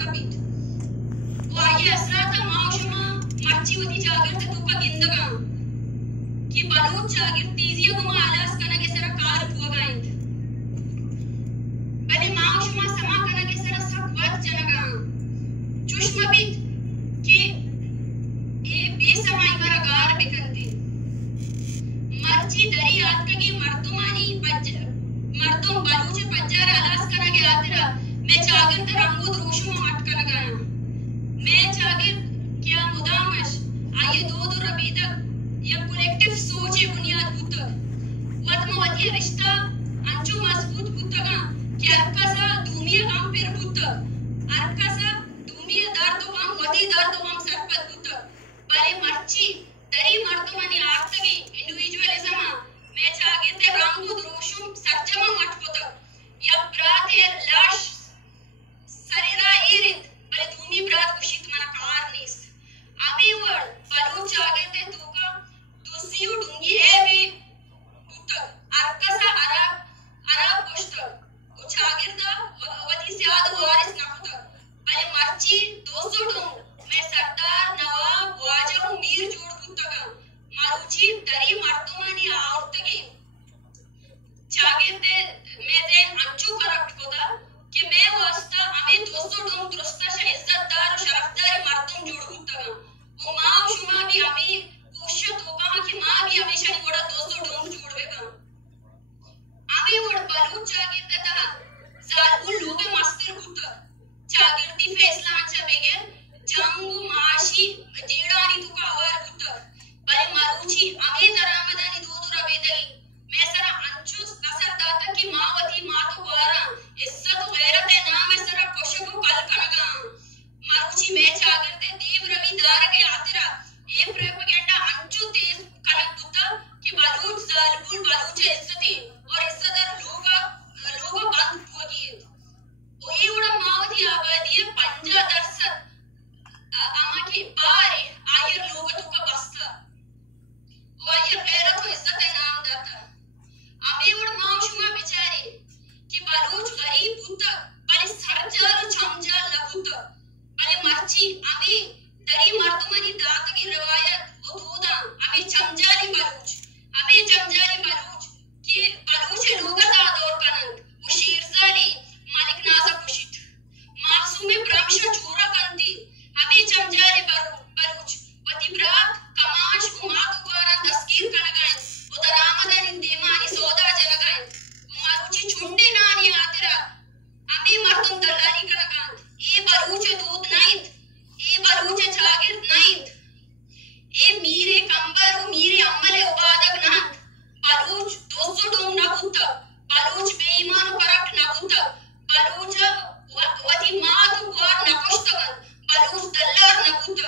kapit. Wahai asrata maushma marchi wati jagir te tuka gindaga ki balut jagir tiziya guma alas kanage sara kar buagain. Bani maushma sama kanage sara sakwat janaga. Chushma bit ki e besamai mara gar bekanti. Marchi dari atkagi mardumani मर्दों बालूचे Panjara alas करा के आतिरा मैं चागिर ते रंगूद रोशुम मटका लगाया मैं चागिर क्या मुदामश आये दो रबी तक यह कलेक्टिव सोच है बुनियाद पुत्र वत्म वतिया रिश्ता अंचु मजबूत पुत्रगा कि अरकासा दूमिया काम पेर पुत्र अरकासा दूमिया दार तो काम वती दार तो काम सरपत पुत्र बाले मर्ची दरी मर्दुमनी आर्तगी इंडिविजुअलिज्म मैं चागिर ते रंगूद रोशुम सरजमा मटपुत या ब्रात है लाश सरिरा इरिंद बले धूमी ब्रात कुशित मना कार निस आमी वर्ड बलूच चागिर ते तोका दुसियु डुंगी है वे पुत अरकसा अरब कुश्त ओ चागिर दा वती सियाद वारिस नपुत बले मर्ची 200 डुंग मैं सरदार नवाब वाजह मीर जोड़ पुतगा मारुची दरी मर्दुमानी औरतगी चागिरते मैं दे अंचू करप्ट कोदा कि मैं वास्ता हमें 200 डोम दुरुस्ता शे इज्जतदार और शरफदार मर्दुम जोड़ गुत्तगा वो मां शुमा भी हमें कोशिश तो कहा कि मां भी हमेशा निगोड़ा 200 डोम जोड़वेगा हमें वड बलूच चागिरते ता जालुल लोगे मस्तिर गुत्त चागिरती फैसला आंचा बेगर जंगु माशी जेड़ानी तुका आवार गुत्त बले मारुची हमें दरामदानी दो बेदगी मैं सरा अंचुस नसर दाता की मावती मातो वारा इज्जत गैरत नाम सरा कोशको कल कनगा मारुची मैं चागिरते देव रवि दार के आतिरा ए प्रोपेगेंडा अंचु तेज कनक दुता कि बलूच जालबुल बलूच इज्जती और इज्जतदार लोग बंद होगी ओ ये उड़ा मावती आबादी 50% आमा की बारे आयर लोग तो का बस्ता ओ आयर गैरत और इज्जत नाम दाता अभी उड़ माउशुमा बेचारे कि बलूच गरीब पुत्र बले सरजार छमजार लपुत्र बले मर्ची अभी दरी मर्दुमनी दात की रिवायत वो दोदा अभी छमजारी बलूच कि बलूच लोग दादोर कनंद वो शेरजाली मालिक नाजा कुशित मासूमे ब्राह्मण चोरा कंदी अभी छमजारी बलूच वती ब्रात कमाश उमात उबारा तस्कीर कनगान उदरामदन देमानी सौदा जनगान मारुची छुंडे नानी आतिरा अमी मर्दुम दलाली कनगान ए बलूच दूध नाइद ए बलूच चागिर नाइद ए मीरे कंबर मीरे अम्मले उबादक नांद बलूच 200 डोम ना गुत्त बलूच बेईमान करप्ट ना गुत्त बलूच वती मात वार ना कुश्तगन बलूच दल्लार ना गुत्त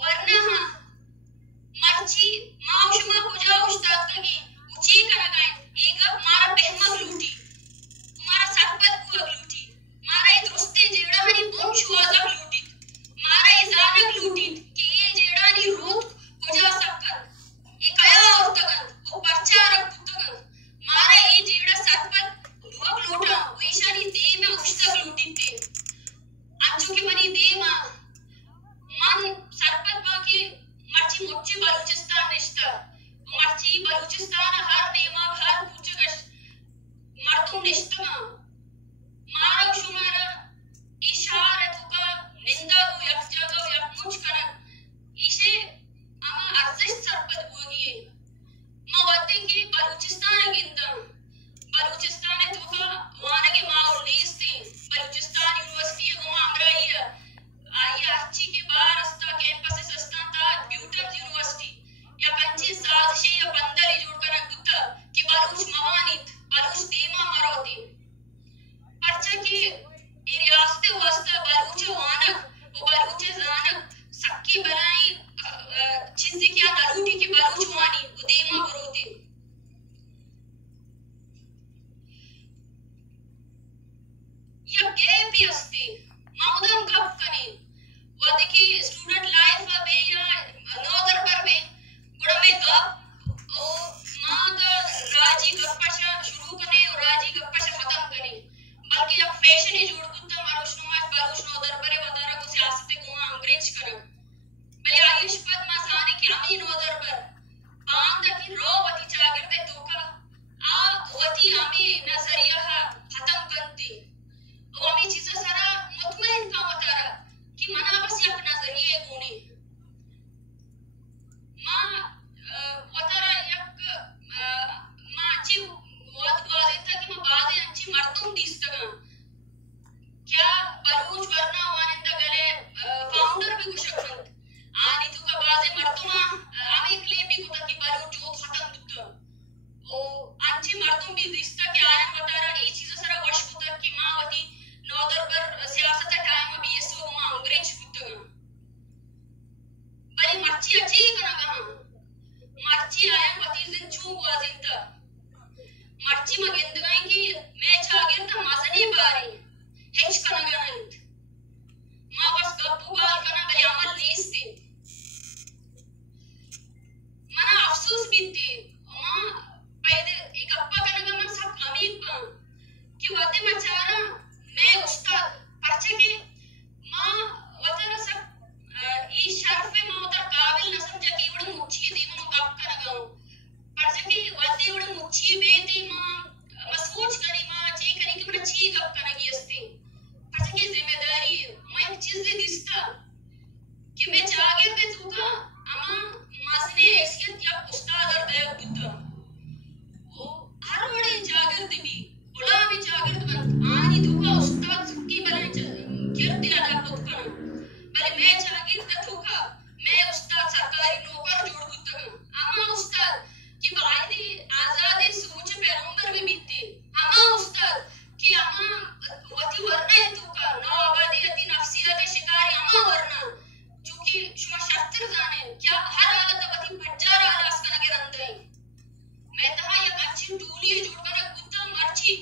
वरना मर्ची माउशमा कुजा उस्ताद कगी उची करगाय एक मारा पहमग लूटी मारा सरपत को लूटी मारा ए दोस्ते जेड़ा हनी बोम शुआजा लूटी मारा ए जानक लूटी के ए जेड़ा नी रोत कुजा सककर ए कया औरतगन ओ परचारक पुतगन मारा ए जेड़ा सरपत लोग लूटा वैशानी दे में उस्तक लूटी थे अंजू के मनी दे मन सरपत बाकी मर्ची मोची बलूचिस्तान रिश्ता मर्ची बलूचिस्तान हर बेमा हर पूछगश मर्दुम रिश्ता मारो शुमारा इशारा तुका निंदा को यक जगह यक मुझ करन इसे अमा अर्जिश सरपत होगी मवतिंगी बलूचिस्तान गिंदा बलूचिस्तान तुका वाने के माउल लीस्ती बलूचिस्तान यूनिवर्सिटी गुमा अमराइया आइए अच्छी के बाहर अस्ता कैंपस अस्ता था ब्यूटम्स यूनिवर्सिटी या 25 साल से या 15 ही जोड़ कर गुत्ता कि बलूच मवानित बलूच देमा मरोती परचा की रियासते वास्ता बलूच वानक वो बलूच जानक सक्की बनाई चीज़ क्या नरूटी की बलूच वानी वो देमा मरोती या गैप ही अस्ती माउदम गप कने वो देखिए स्टूडेंट लाइफ में या नोदर पर में गुड़ा में गप ओ माँ दा राजी गप्पा शुरू करने और राजी गप्पा मर्तुम दिसतं क्या बलूच वरना वानिंदा गले फाउंडर भी कुछ शकत आणि तुका बाजे मर्तुमा आम्ही क्लेम भी कुता की बलूच जो खतम दुत ओ आंची मर्तुम भी दिसतं की आयन वतारा ई चीज सरा वश कुता की मावती नोदर पर सियासत टाइम भी यसो मा अंग्रेज कुता बली मर्ची अच्छी कना मर्ची आयन वती जिन चू वाजिंता मर्ची मगेंदगाई की मैं चागिर त मजनी बारी हेच कनगनाइत मा बस गप्पू बाल कना बली अमल नीस्ती मना अफसोस बीती मा पैदे एक अप्पा कनगा मन सब अमीन पा कि वते मचारा मैं उस्ताद परचे के मा वतर सब ई शर्फ मा उतर काबिल न समझा कि उड़ मुच्छी दी मा गप कनगा परचे के वते उड़ मुच्छी बेती मा सोच करी मा जे करी कि मन ची गप कनगी असती परचे की जिम्मेदारी मैं एक चीज दे दिसता कि मैं जागे पे तुका अमा मासने हैसियत या उस्ताद और दया बुद्ध ओ हर बड़े जागर दिबी बोला भी जागर बंद आनी तुका उस्ताद की बले कीर्ति अदा पुतका बले मैं जागिर त तुका मैं उस्ताद सरकारी नौकर जोड़ बुद्ध अमा उस्ताद कि बायदी आजादी सोच पैगंबर में बीती अमा उस्ताद कि अमा वती वरना तुका नौ आबादियती नफ्सियत शिकारी अमा वरना जो कि शुमा शस्त्र जाने क्या हर हालत वती बच्चारा आलास कना के रंदे मैं तहा ये अच्छी टूली जोड़कर कुत्ता मर्ची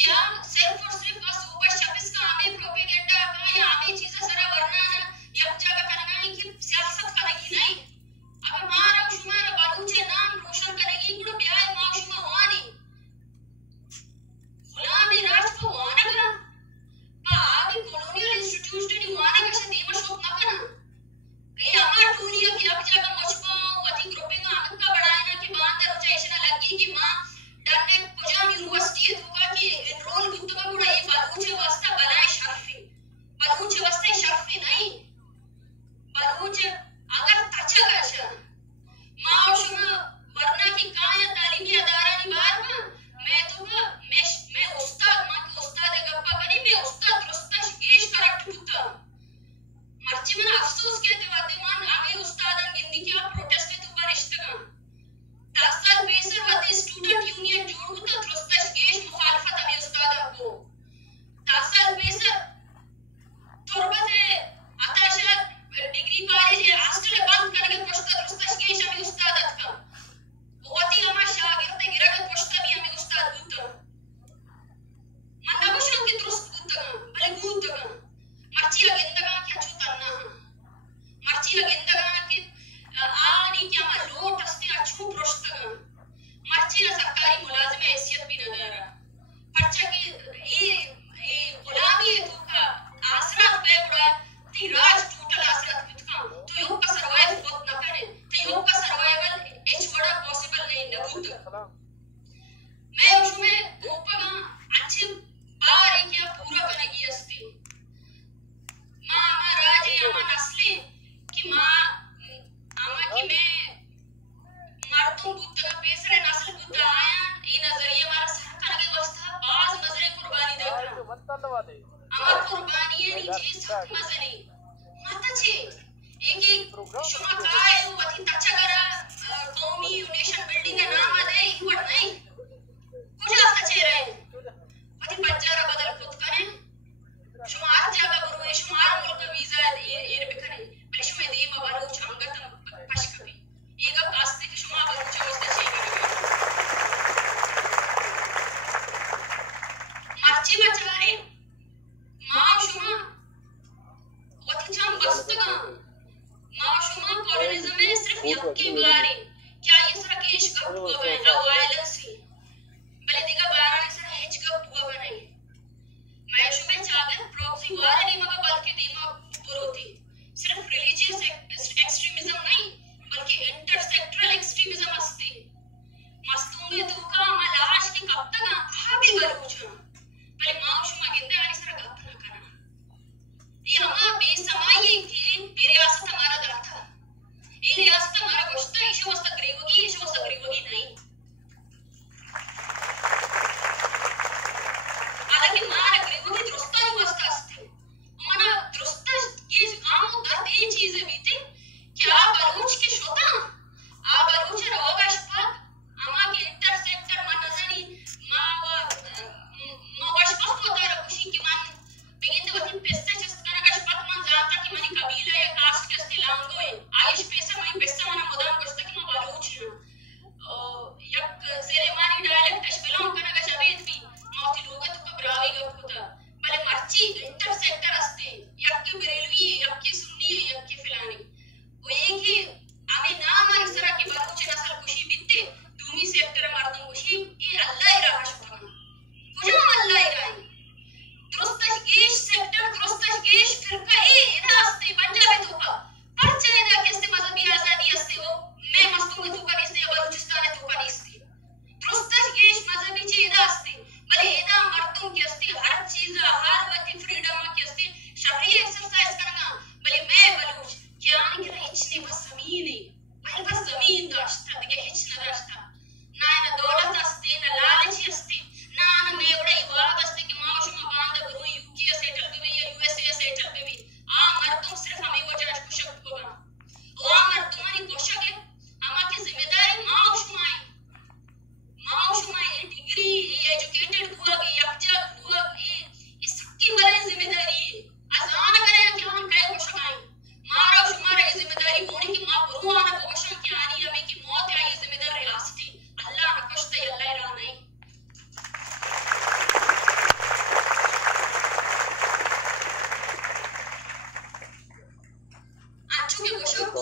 क्या सिर्फ और सिर्फ बस ऊपर शब्द का आमे प्रोपेगेंडा का या आमे चीजें सरा वरना ना यक जगह करना है कि सियासत करेगी नहीं अब हमारा शुमारा बालूचे नाम रोशन करेगी गुड़ ब्याह माशुमा वानी गुलामी राज को वाना का पा आबी कॉलोनियल इंस्टीट्यूशन वाना का शदीमा शोक ना करना ए हमारा टूलिया की अब जगह मुझको वती ग्रुपिंग आमन का बढ़ाए ना कि बांदर रोटेशन लगी कि मां डरने पुजाम यूनिवर्सिटी होगा कि एनरोल गुत्त का गुड़ा ये बलूचे वास्ता बनाए शर्फी बलूचे वास्ता शर्फी नहीं बलूच अगर तच्चा गाशा मां शुमा वरना की काया तालीमी अदारा नि बार मैं तो मैं उस्ताद मां के उस्ताद है गप्पा करी मैं उस्ताद रुस्ता शेष करट पुत्ता मर्ची में अफसोस के देवाते मान आगे उस्तादन गिंदी क्या प्रोटेस्ट तो बरिश्तगा 10 साल पेसर वाते स्टूडेंट यूनियन जोड़ बुता रुस्ता शेष मुखालफत अभी उस्ताद को 10 साल पेसर तुरबते आताशा डिग्री कॉलेज है हॉस्टल बंद करके पुष्ता रुस्ता शेष अभी उस्ताद का बहुत ही हमारा शागिर्द गिरा के पुष्ता भी हमें उस्ताद बुता मन नबुशों की दुरुस्त बुता भले बुता मर्ची लगिंदगा क्या चुतन्ना मर्ची लगिंदगा कि आनी क्या मा लोट अस्ते अच्छू पुष्ता मर्ची ना सरकारी मुलाजिम हैसियत भी न दारा पर्चा की ए गुलामी है तो का आसरा पे बड़ा ती राज टोटल आसरा कितना तो योग का सर्वाइव बहुत न करे तो योग का सर्वाइवल एच बड़ा पॉसिबल नहीं न बुद्ध मैं उसमें ऊपर अच्छे बार है क्या पूरा करेगी अस्ती मां राजे अमा नस्ली कि मां अमा की मैं मर्दों बुद्ध का पेसरे नस्ल बुद्ध आया इन नजरिए हमारा सरकार के वास्ता बाज नजरे कुर्बानी देखा अमा कुर्बानी है नीचे सब मजनी मत छे एक शुमा काय वती तच्चा करा कौमी नेशन बिल्डिंग का नाम है ही वड नहीं कुछ आता छे रहे वती बच्चारा बदल खुद करे शुमार जगह गुरु शुमार मुल्क वीजा ये बिखरे बलिश में दे बाबा रो चांगत पशकबी एक अब आस्ते के शुमा बच्चे वास्ते चाहिए मर्ची बचारे मां शुमा वती चाम बस्तगा मां शुमा कॉलोनिज्म में सिर्फ यक्के बारे क्या ये सरा केश का हुआ है ना वायलेंस ही भले दिगा बारानी सरा हेच का हुआ बनाई मैं शुमे चागे प्रॉक्सी वार नहीं मगर बल्कि दीमा पुरोती सिर्फ रिलीजियस एक्सट्रीमिज्म नहीं बल्कि इंटरसेक्टरल एक्सट्रीमिज्म अस्ती मस्तूंगे तो का मलाश की कब तक हाबी बलूचा भले मां शुमा गिंदे आनी सरा गप ना करना ये हमारा बेसमाई थी रियासत हमारा दर था ये रियासत हमारा गोश्त इशो वस्त करीबोगी नहीं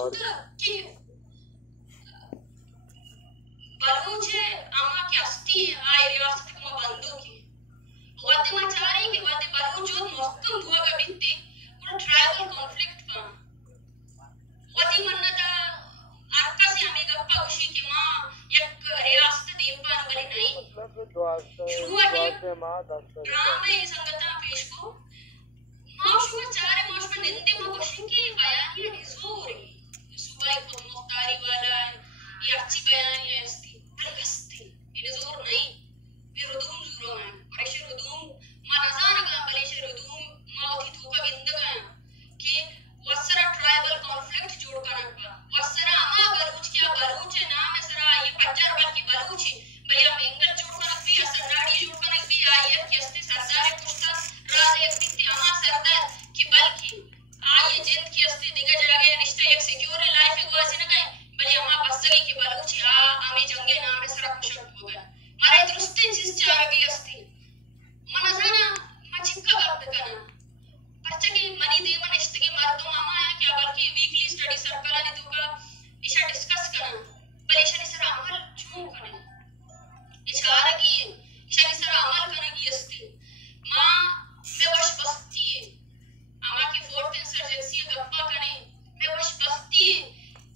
बुद्ध की बलूच है आमा की अस्थि आय रियासत को बंदो की वादे मचारे के वादे बलूच जो महकम हुआ का बित्ते पूरा ट्राइबल कॉन्फ्लिक्ट पा वादी मन्नता आरका से हमें गप्पा उशी की माँ एक रियासत दीपान बने नहीं शुरुआत ड्रामा ये संगता पेश को माशुमा चारे माशुमा निंदे में क्वेश्चन की बयानी डिजोरी सुबाई को मुख्तारी वाला ये अच्छी बयानी है इसकी बलगस्ती ये जोर नहीं ये रुदूम जुरो है और ये रुदूम मानजाना का बलेश रुदूम मावती धोखा गिंदगा कि वसरा ट्राइबल कॉन्फ्लिक्ट जोड़ करना पा वसरा अमा बलूच क्या बलूच है नाम है सरा ये पच्चर बार की बलूची भैया मेंगल जोड़ करना भी असरनाड़ी जोड़ करना भी आई है कि अस्ते सरदार पुश्ता राज एक दिखती अमा सरदार कि बल्कि ये जिंद की अस्ते दिगा जागे निष्ठा एक सिक्योर लाइफ को ऐसे न कहे भले अमा बसगी की बलूची आमी जंगे नाम है सरा कुशल हो गया मारे दुरुस्ती चीज चार गई अस्ते मनजाना मचिक्का बात करना बच्चे की मनी दे मन इश्ते के मर्दों अमा है क्या बल्कि वीकली स्टडी सर्कल ने तो का इशा डिस्कस करना भले इशा ने सरा अमल क्यों करने इशारा की इशा ने सरा अमल करने की अस्ते मां मैं वश बस्ती अमा की फोर्थ इंसर्जेंसी गप्पा करने मैं वश बस्ती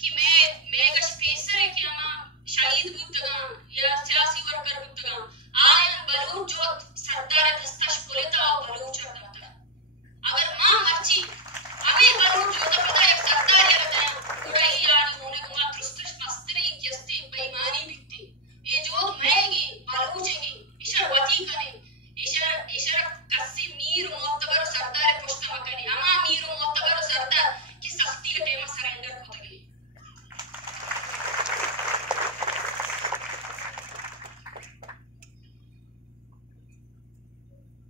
कि मैं का स्पेसर है कि अमा शहीद बुद्धगा या सियासी वर्कर बुद्धगा आयन बलूच जो सरदार दस्ताश पुलिता और बलूच करता अगर मां मर्ची हमें बलूच जो तो पता है सरदार है बताया पूरा ही यानी होने को मां दुरुस्तश मस्तरी किस्ती बेईमानी बिकती ये जो मैगी बलूचेगी इशर वती करे इशर कस्सी मीर मोतबर सरदार पुष्टा मकनी अमा मीर मोतबर सरदार की सख्ती के टेमा सरेंडर को तगी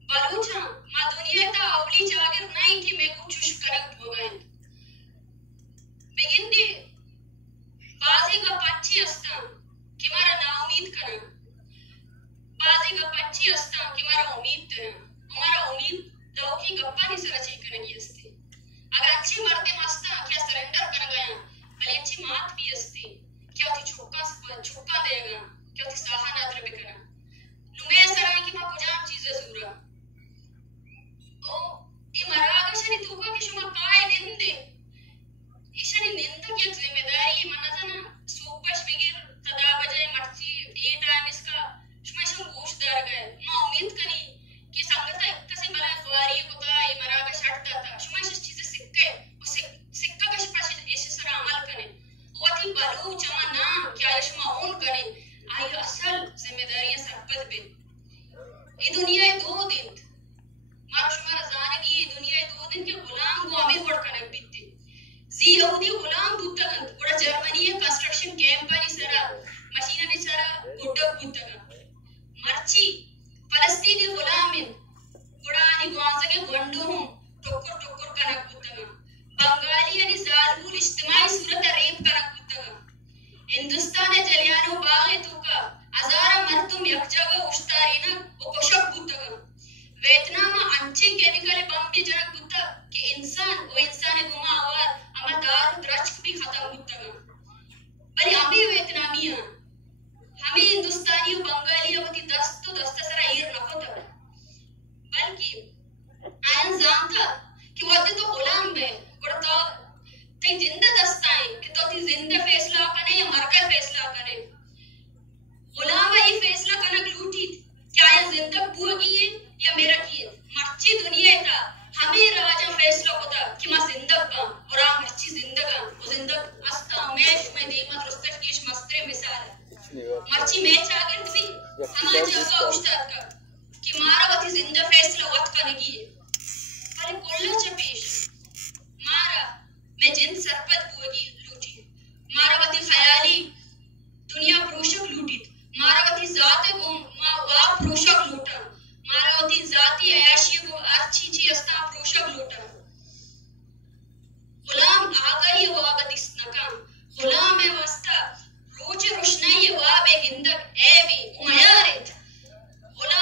बलूचा मां दुनिया ता अवली जागर नहीं कि मैं कुछ करंट हो गए बिगिंदी बाजी का पच्ची अस्ता कि मारा ना उम्मीद करना बाजी का पच्ची अस्ता कि मारा उम्मीद हमारा उम्मीद दो की गप्पा नहीं सरा चेक करेंगे अस्ते अगर अच्छी मरते मस्ता क्या सरेंडर कर गया भले अच्छी मात भी अस्ते क्या उठी छुक्का देगा क्या उठी साहा नादर बिकना नुमे सरा की मां कुजाम चीजें जरूरा ओ ये मरागशनी तुका की शुमा काय निंदे ईशनी निंदा की जिम्मेदारी मनजना सुपश बिगिर तदा बजाय मर्ची ये टाइम इसका शुमा शुम गोशदार गए मां उम्मीद करी कि संगता कसे बला ख्वारी होता ये मरागश हटता था शुमा इस चीजें सिक्के वो सिक्का कश पास इस सरा अमल करे वो थी बलूच अमा ना क्या ये शुमा ओन करे आई असल जिम्मेदारियां सरपत पे ये दुनिया दो दिन मारो शुमारा जानगी दुनिया दो दिन के गुलाम को हमें वोट करने बीते जी यहूदी गुलाम बुद्धगन बड़ा जर्मनी है कंस्ट्रक्शन कैंप वाली सरा मशीना ने सरा गुड्डक बुद्धगन मर्ची फलस्तीनी गुलामिन बड़ा नि गुआंजा के गंडू हूं टोकर करने बुद्धगन बंगाली ने जालबुल इज्तिमाई सूरत रेप करने बुद्धगन हिंदुस्तान ने जलियानो बागे तुका हजारा मर्दुम एक जगह उश्तारीना वो कोशक बुद्धगन वियतनाम अंची केमिकल बम भी जनक बुद्ध कि इंसान गुमा हुआ अमर दारू द्रच भी खत्म बुद्ध बल्कि हम भी वियतनामी हैं हमें हिंदुस्तानी और बंगाली अवधि दस्त सरा ईर नको था बल्कि आयन जानता कि वो तो गुलाम है और तो ते जिंदा दस्ताएं कि तो ती जिंदा फैसला करे या मर कर फैसला करे गुलाम ये फैसला करना लूटी क्या ये जिंदा बुआगी है या मेरा की मर्ची दुनिया था हमें राजा फैसला होता कि मां जिंदग बा और आ मर्ची जिंदगा वो जिंदग अस्ता उमेश में दीमा रुस्तक की मस्त्रे मिसाल मर्ची में चागिर भी हमारे जगह उस्ताद का कि मारा वती जिंदा फैसला वत करने की अरे कोल्ला चपेश मारा मैं जिन सरपत बुगी लूटी मारा वती ख्याली दुनिया प्रोशक लूटी मारा वती जात को मां वा प्रोशक लूटा मारा वती जाती अयाशी को अच्छी ची अस्ता प्रोशक लूटा गुलाम आगरी वागदिस नकाम गुलाम है वास्ता रोज रोशनाई वाबे हिंदक एवी उमयारित गुलाम